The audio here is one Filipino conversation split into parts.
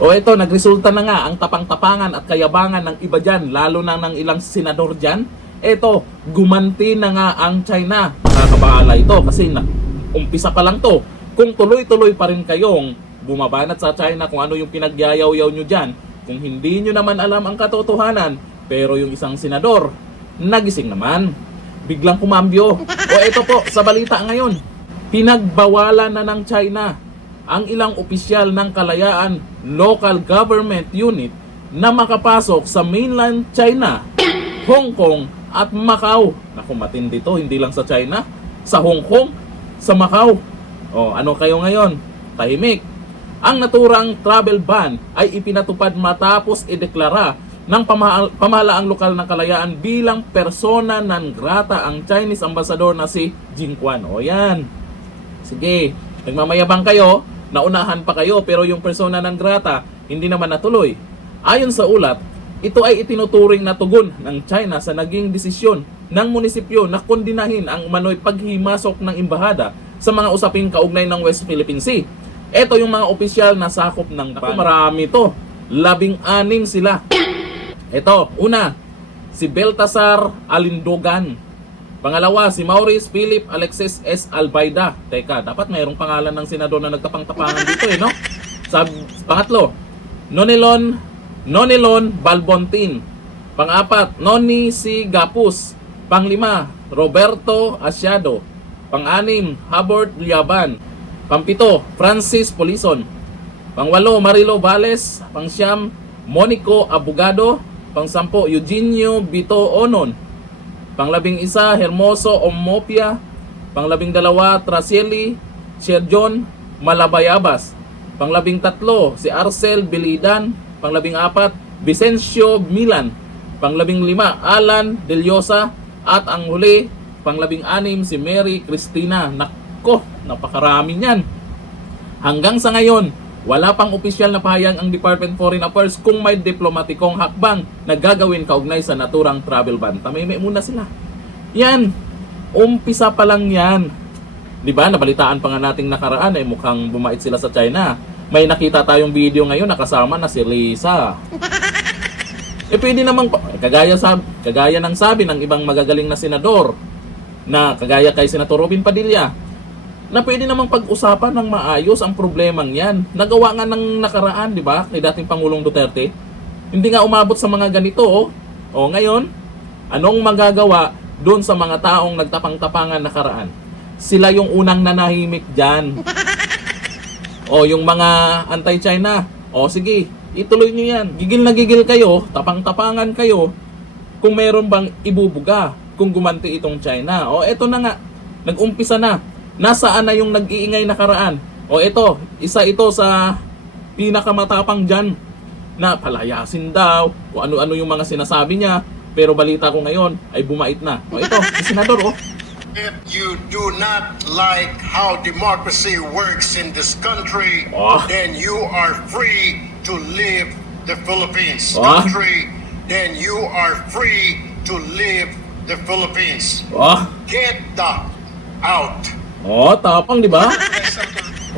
O ito, nagresulta na nga ang tapang-tapangan at kayabangan ng iba dyan, lalo na ng ilang senador dyan. Ito, gumanti na nga ang China. Nakakabahala ito kasi umpisa pa lang to. Kung tuloy-tuloy pa rin kayong bumabanat sa China kung ano yung pinagyayaw-yaw nyo dyan, kung hindi nyo naman alam ang katotohanan, pero yung isang senador, nagising naman. Biglang kumambyo. O ito po, sa balita ngayon, pinagbawalan na ng China ang ilang opisyal ng kalayaan local government unit na makapasok sa mainland China, Hong Kong at Macau. Naku, matindi to, hindi lang sa China, sa Hong Kong, sa Macau. O ano kayo ngayon? Tahimik. Ang naturang travel ban ay ipinatupad matapos ideklara ng pamahalaang lokal ng kalayaan bilang persona non grata ang Chinese ambassador na si Jing Quan. O yan. Sige, nagmamayabang kayo, naunahan pa kayo, pero yung persona non grata hindi naman natuloy. Ayon sa ulat, ito ay itinuturing na tugon ng China sa naging desisyon ng munisipyo na kondinahin ang umano'y paghimasok ng embahada sa mga usaping kaugnay ng West Philippine Sea. Ito yung mga opisyal na sakop ng ban. Marami to. 16 sila. Ito, una, si Baltasar Alindogan. Pangalawa, si Maurice Philip Alexis S. Albaida. Teka, dapat mayroong pangalan ng senador na nagtapang-tapangan dito no? Pangatlo, Nonelon Balbontin. Pang-apat, Noni C. Gapus. Pang-lima, Roberto Asiado. Pang-anim, Hubert Liaban. Pang-pito, Francis Polison. Pang-walo, Marilo Valles. Pang-siyam, Monico Abogado. Pang-sampo, Eugenio Bito Onon. Pang-labing-isa, Hermoso Omopia. Pang-labing-dalawa, Traceli Sierjon Malabayabas. Pang-labing-tatlo, si Arcel Bilidan. Pang-labing-apat, Vicencio Milan. Pang-labing-lima, Alan Deliosa. At ang huli, pang-labing-anim, si Mary Cristina. Nako, napakarami niyan. Hanggang sa ngayon, wala pang opisyal na pahayag ang Department of Foreign Affairs kung may diplomatikong hakbang na gagawin kaugnay sa naturang travel ban. Tamay-may muna sila. Yan, umpisa pa lang yan. Diba, nabalitaan pa nga nating nakaraan ay mukhang bumait sila sa China. May nakita tayong video ngayon nakasama na si Lisa. Pwede namang, kagaya ng sabi ng ibang magagaling na senador, na kagaya kay Senator Robin Padilla, na pwede namang pag-usapan ng maayos ang problemang yan. Nagawa nga ng nakaraan, di ba, kay dating Pangulong Duterte. Hindi nga umabot sa mga ganito, O ngayon, anong magagawa doon sa mga taong nagtapang-tapangan nakaraan? Sila yung unang nanahimik dyan. O yung mga anti-China, sige, ituloy nyo yan. Gigil na gigil kayo, tapang-tapangan kayo, kung meron bang ibubuga kung gumanti itong China. Eto na nga, nag-umpisa na. Nasaan na yung nag-iingay nakaraan? Isa ito sa pinakamatapang dyan na palayasin daw, kung ano-ano yung mga sinasabi niya, pero balita ko ngayon ay bumait na. Ito, si Senador, If you do not like how democracy works in this country, then you are free to leave the Philippines. Country, then you are free to leave the Philippines. Get the out. Tapang, di ba?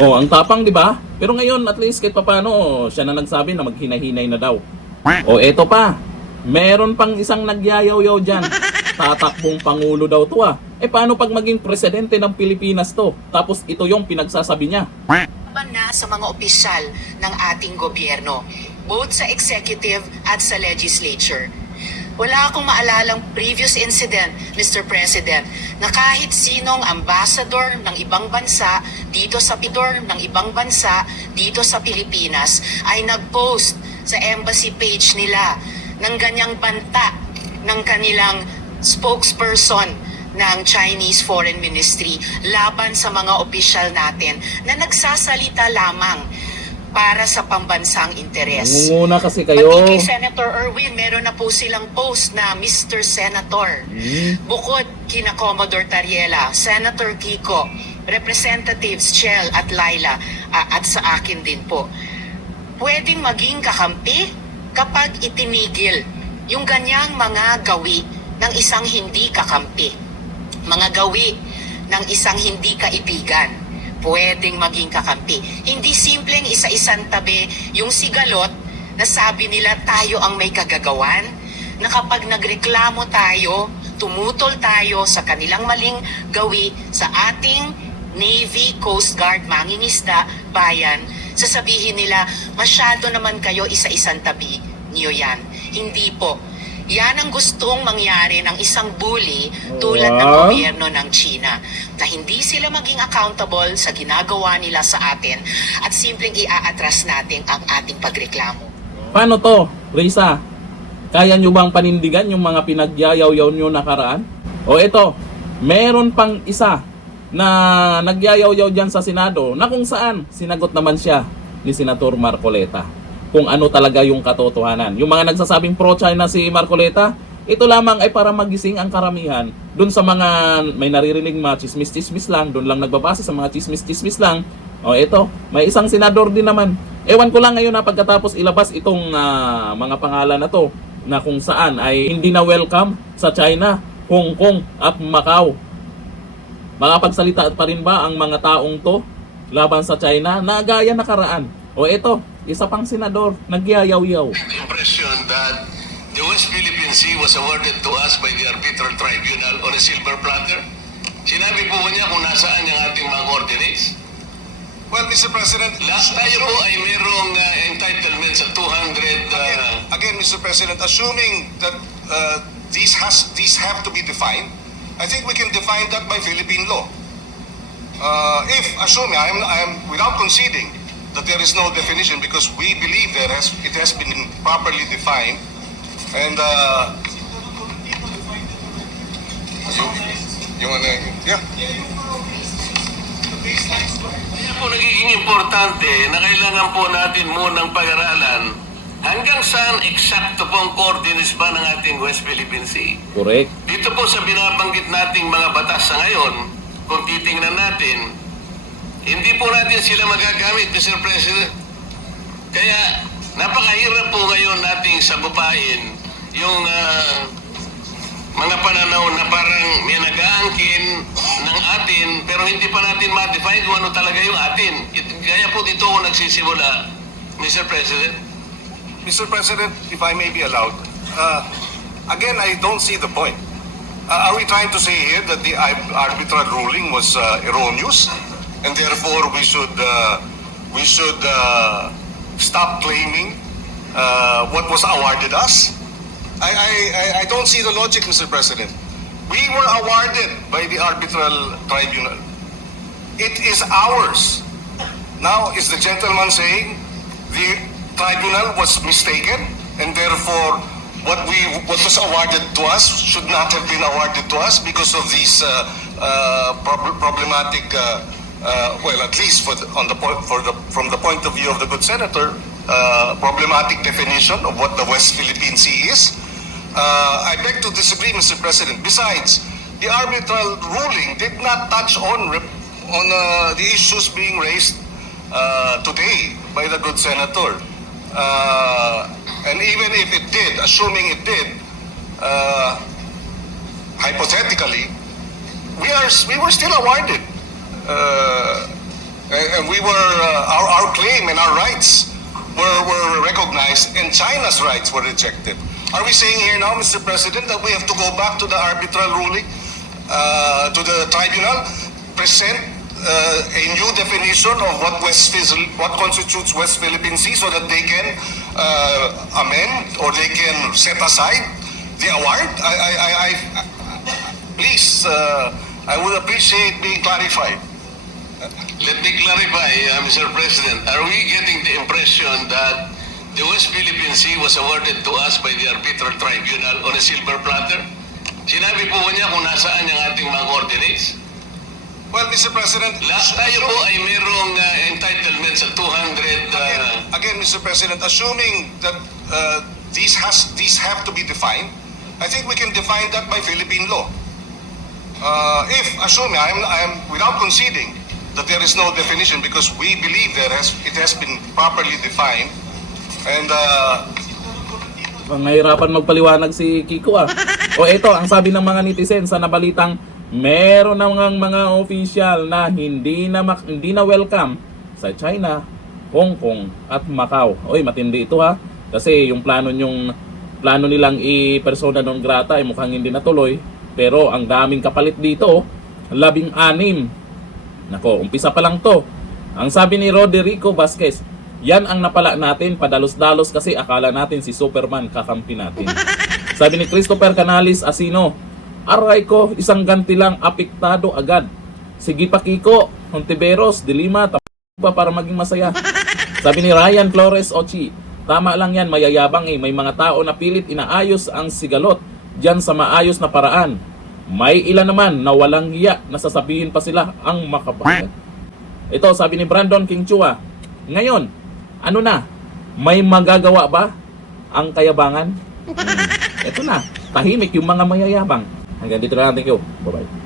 Ang tapang, di ba? Pero ngayon, at least kahit papaano, siya na nagsabi na maghinahinay na daw. Eto pa. Meron pang isang nagyayaw-yaw dyan. Tatakbong pangulo daw to paano pag maging presidente ng Pilipinas to? Tapos ito yung pinagsasabi niya. Na sa mga opisyal ng ating gobyerno, both sa executive at sa legislature. Wala akong maalalang previous incident, Mr. President, na kahit sinong ambassador ng ibang bansa dito sa Pilipinas ay nag-post sa embassy page nila ng ganyang banta ng kanilang spokesperson ng Chinese Foreign Ministry laban sa mga opisyal natin na nagsasalita lamang para sa pambansang interes. Nangunguna kasi kayo. Pati kay Senator Erwin, meron na po silang post na Mr. Senator. Bukod kina Commodore Tariela, Senator Kiko, Representatives Chel at Laila, at sa akin din po. Pwedeng maging kakampi kapag itinigil yung ganyang mga gawi ng isang hindi kakampi, mga gawi ng isang hindi kaibigan. pwedeng maging kakampi. Hindi simpleng isa-isang tabi yung sigalot na sabi nila tayo ang may kagagawan, na kapag nagreklamo tayo, tumutol tayo sa kanilang maling gawi sa ating Navy, Coast Guard, mangingisda, bayan, sasabihin nila, masyado naman kayo isa-isang tabi niyo yan. Hindi po. Yan ang gustong mangyari ng isang bully tulad ng gobyerno ng China, na hindi sila maging accountable sa ginagawa nila sa atin at simpleng i-aatras natin ang ating pagreklamo. Paano to, Risa? Kaya nyo bang panindigan yung mga pinagyayaw-yaw nyo nakaraan? O ito, meron pang isa na nagyayaw-yaw dyan sa Senado na kung saan sinagot naman siya ni Senator Marcoleta kung ano talaga yung katotohanan. Yung mga nagsasabing pro-China si Marcoleta, ito lamang ay para magising ang karamihan dun sa mga may naririnig mga chismis-chismis lang, dun lang nagbabase sa mga chismis-chismis lang. O ito, may isang senador din naman. Ewan ko lang ngayon na pagkatapos ilabas itong mga pangalan na to, na kung saan ay hindi na welcome sa China, Hong Kong at Macau. Makapagsalita pa rin ba ang mga taong to laban sa China na gaya nakaraan? O ito, isa pang senador, nagyayaw-yaw. Impression that the West Philippine Sea was awarded to us by the Arbitral Tribunal on a silver platter. Sinabi po niya kung nasaan yung ating mga coordinates. Well, Mr. President, Last tayo po ay merong entitlement sa 200... again, Mr. President, assuming that these have to be defined, I think we can define that by Philippine law. If assuming I am without conceding that there is no definition, because we believe it has been properly defined, and yeah. Kaya po nagiging importante na kailangan po natin munang pag-aralan hanggang saan eksakto po ang coordinates ba ng ating West Philippine Sea. Correct. Dito po sa binabanggit nating mga batas sa ngayon, kung titingnan natin, hindi po natin sila magagamit, Mr. President. Kaya napakahirap po ngayon nating sagupain yung mga pananaw na parang may nag-aangkin ng atin pero hindi pa natin ma-define kung ano talaga yung atin. Kaya po dito ako nagsisimula, Mr. President. Mr. President, if I may be allowed, again, I don't see the point. Are we trying to say here that the arbitral ruling was erroneous, and therefore we should stop claiming what was awarded us? I don't see the logic, Mr. President. We were awarded by the arbitral tribunal. It is ours. Now, is the gentleman saying the tribunal was mistaken, and therefore what was awarded to us should not have been awarded to us because of these problematic, well, at least from the point of view of the good senator, problematic definition of what the West Philippine Sea is. I beg to disagree, Mr. President. Besides, the arbitral ruling did not touch on the issues being raised today by the good senator. And even if it did, assuming it did, hypothetically, we were still awarded, and we were our claim and our rights were recognized, and China's rights were rejected. Are we saying here now, Mr. President, that we have to go back to the arbitral ruling, to the tribunal, present a new definition of what constitutes West Philippine Sea, so that they can amend or they can set aside the award? Please, I would appreciate being clarified. Let me clarify, Mr. President. Are we getting the impression that the West Philippine Sea was awarded to us by the Arbitral Tribunal on a silver platter? Sinabi po niya kung nasaan yung ating mga coordinates? Well, Mr. President, Last tayo po ay merong entitlement sa 200... again, Mr. President, assuming that these have to be defined, I think we can define that by Philippine law. If assuming I am without conceding that there is no definition, because we believe it has been properly defined, and Nahirapan magpaliwanag si Kiko ah. O ito, ang sabi ng mga netizen sa nabalitang meron ng mga official na hindi na welcome sa China, Hong Kong at Macau. Oy, matindi ito ha. Kasi yung plano nilang i-persona non grata ay mukhang hindi natuloy. Pero ang daming kapalit dito, 16. Nako, umpisa pa lang to. Ang sabi ni Roderico Vasquez, yan ang napala natin, padalos-dalos kasi akala natin si Superman kakampi natin. Sabi ni Christopher Canales Asino, aray ko, isang ganti lang, apektado agad. Sige pa Kiko, Hontiveros, Dilima, pa para maging masaya. Sabi ni Ryan Flores Ochi, tama lang yan, mayayabang eh. May mga tao na pilit inaayos ang sigalot dyan sa maayos na paraan. May ilan naman na walang hiya, nasasabihin pa sila ang makapal. Ito, sabi ni Brandon King Chua, ngayon, ano na? May magagawa ba ang kayabangan? Ito na, tahimik yung mga mayayabang. Hanggang dito na lang, thank you. Bye-bye.